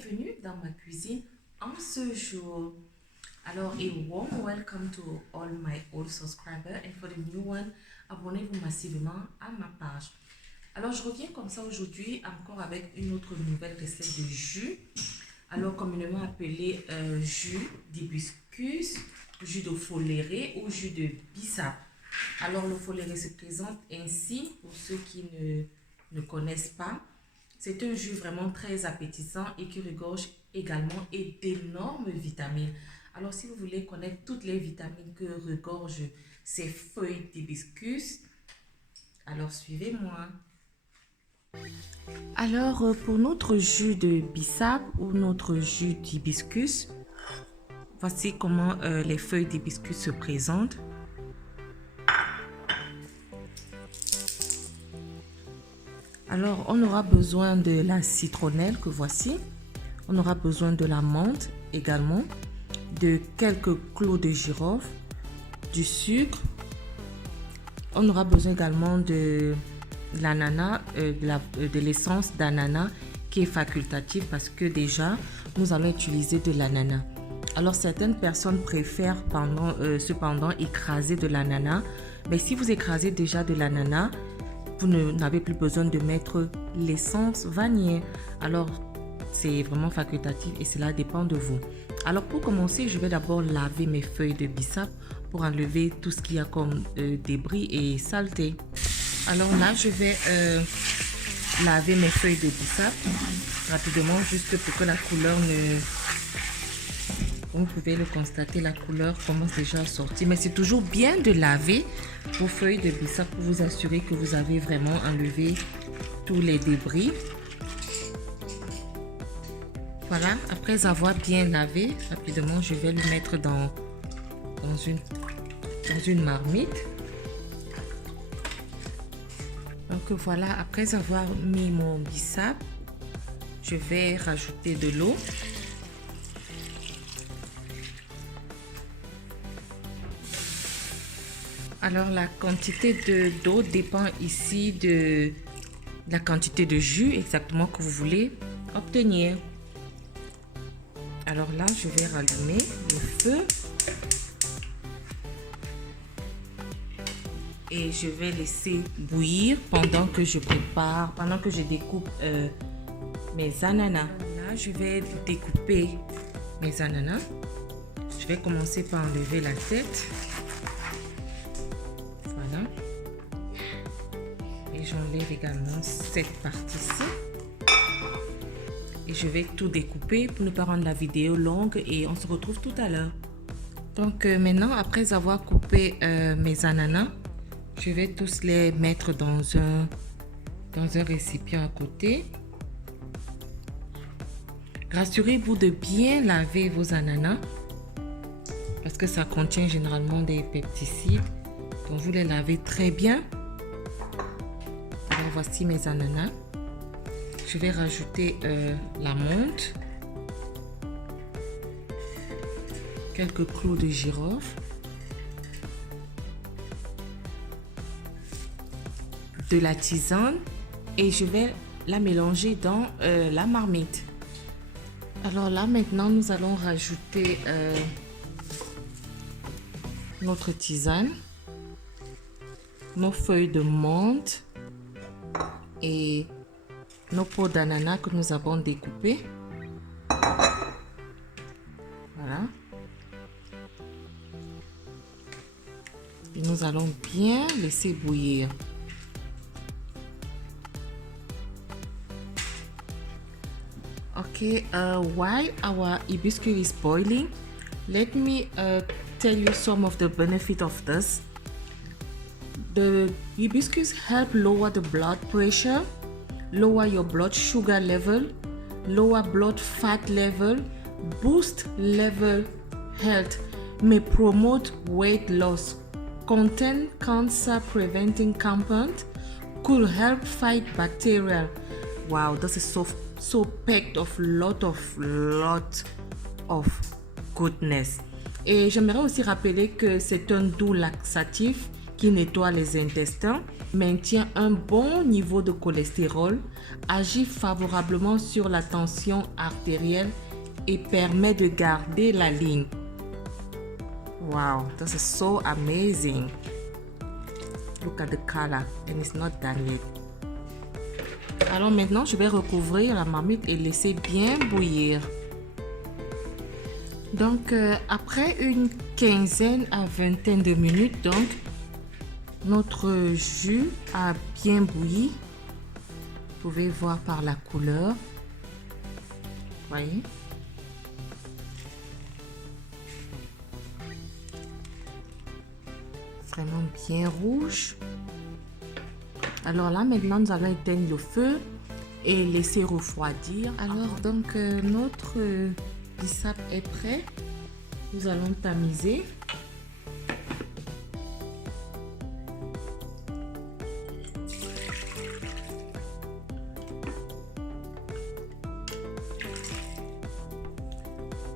bienvenue dans ma cuisine en ce jour. Alors, a warm welcome to all my old subscribers and for the new one, abonnez-vous massivement à ma page. Alors, je reviens comme ça aujourd'hui encore avec une autre nouvelle recette de jus. Alors, communément appelé jus d'hibiscus, jus de foléré ou jus de bissap. Alors, le foléré se présente ainsi pour ceux qui ne connaissent pas. C'est un jus vraiment très appétissant et qui regorge également d'énormes vitamines. Alors, si vous voulez connaître toutes les vitamines que regorgent ces feuilles d'hibiscus, alors suivez-moi. Alors, pour notre jus de bissap ou notre jus d'hibiscus, voici comment les feuilles d'hibiscus se présentent. Alors, on aura besoin de la citronnelle que voici. On aura besoin de la menthe également, de quelques clous de girofle, du sucre. On aura besoin également de l'ananas, de l'essence d'ananas qui est facultative parce que déjà, nous allons utiliser de l'ananas. Alors, certaines personnes préfèrent cependant écraser de l'ananas. Mais si vous écrasez déjà de l'ananas, vous n'avez plus besoin de mettre l'essence vanille. Alors, c'est vraiment facultatif et cela dépend de vous. Alors, pour commencer, je vais d'abord laver mes feuilles de bissap pour enlever tout ce qu'il y a comme débris et saleté. Alors là, je vais laver mes feuilles de bissap rapidement, juste pour que la couleur Vous pouvez le constater, la couleur commence déjà à sortir. Mais c'est toujours bien de laver vos feuilles de bissap pour vous assurer que vous avez vraiment enlevé tous les débris. Voilà, après avoir bien lavé, rapidement, je vais le mettre dans une marmite. Donc voilà, après avoir mis mon bissap, je vais rajouter de l'eau. Alors, la quantité d'eau dépend ici de la quantité de jus exactement que vous voulez obtenir. Alors là, je vais rallumer le feu et je vais laisser bouillir pendant que je découpe mes ananas. Là, je vais découper mes ananas. Je vais commencer par enlever la tête. J'enlève également cette partie-ci et je vais tout découper pour ne pas rendre la vidéo longue et on se retrouve tout à l'heure. Donc maintenant, après avoir coupé mes ananas, je vais tous les mettre dans un récipient à côté. Rassurez-vous de bien laver vos ananas parce que ça contient généralement des pesticides, donc vous les lavez très bien. Alors voici mes ananas. Je vais rajouter la menthe, quelques clous de girofle, de la tisane et je vais la mélanger dans la marmite. Alors là maintenant nous allons rajouter notre tisane, nos feuilles de menthe et nos peaux d'ananas que nous avons découpées. Voilà. Et nous allons bien laisser bouillir. Okay, while our hibiscus is boiling, let me tell you some of the benefits of this. The hibiscus help lower the blood pressure, lower your blood sugar level, lower blood fat level, boost liver health, may promote weight loss, contain cancer preventing compound, could help fight bacteria. Wow, this is so packed of lot of goodness. Et j'aimerais aussi rappeler que c'est un doux laxatif qui nettoie les intestins, maintient un bon niveau de cholestérol, agit favorablement sur la tension artérielle et permet de garder la ligne. Wow, this is so amazing. Look at the color and it's not done yet. Alors maintenant, je vais recouvrir la marmite et laisser bien bouillir. Donc, après une quinzaine à vingtaine de minutes, donc, notre jus a bien bouilli. Vous pouvez voir par la couleur. Voyez? Vraiment bien rouge. Alors là, maintenant, nous allons éteindre le feu et laisser refroidir. Alors, donc, notre bissap est prêt. Nous allons tamiser.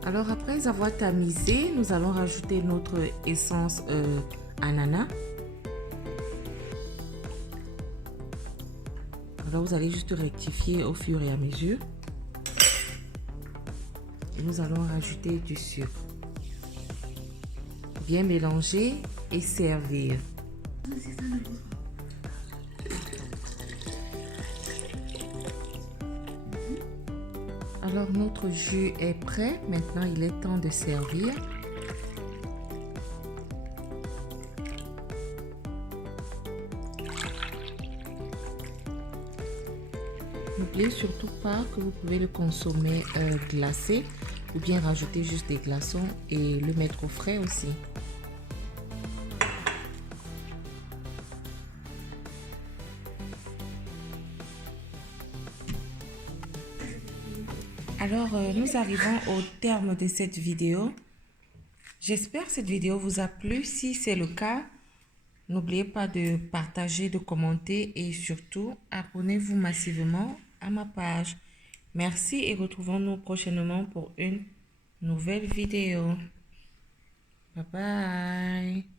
Alors, après avoir tamisé, nous allons rajouter notre essence ananas. Alors, vous allez juste rectifier au fur et à mesure. Et nous allons rajouter du sucre. Bien mélanger et servir. Alors, notre jus est prêt. Maintenant, il est temps de servir. N'oubliez surtout pas que vous pouvez le consommer glacé ou bien rajouter juste des glaçons et le mettre au frais aussi. Alors, nous arrivons au terme de cette vidéo. J'espère que cette vidéo vous a plu. Si c'est le cas, n'oubliez pas de partager, de commenter et surtout, abonnez-vous massivement à ma page. Merci et retrouvons-nous prochainement pour une nouvelle vidéo. Bye bye.